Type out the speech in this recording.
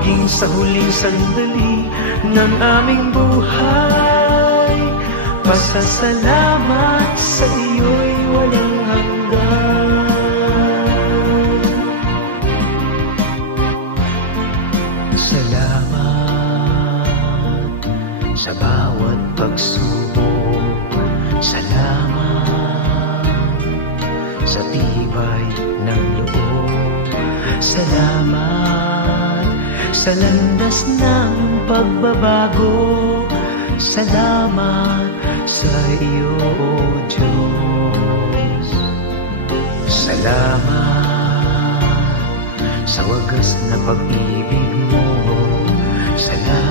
maging sa huling sandali ng aming buhay. Pasasalamat sa iyo'y walang hanggan. Salamat sa bawat pagsubok. Salamat sa tibay ng loob. Salamat sa landas ng pagbabago. Salamat sa iyo, O Diyos. Salamat sa wagas na pag-ibig mo. Salamat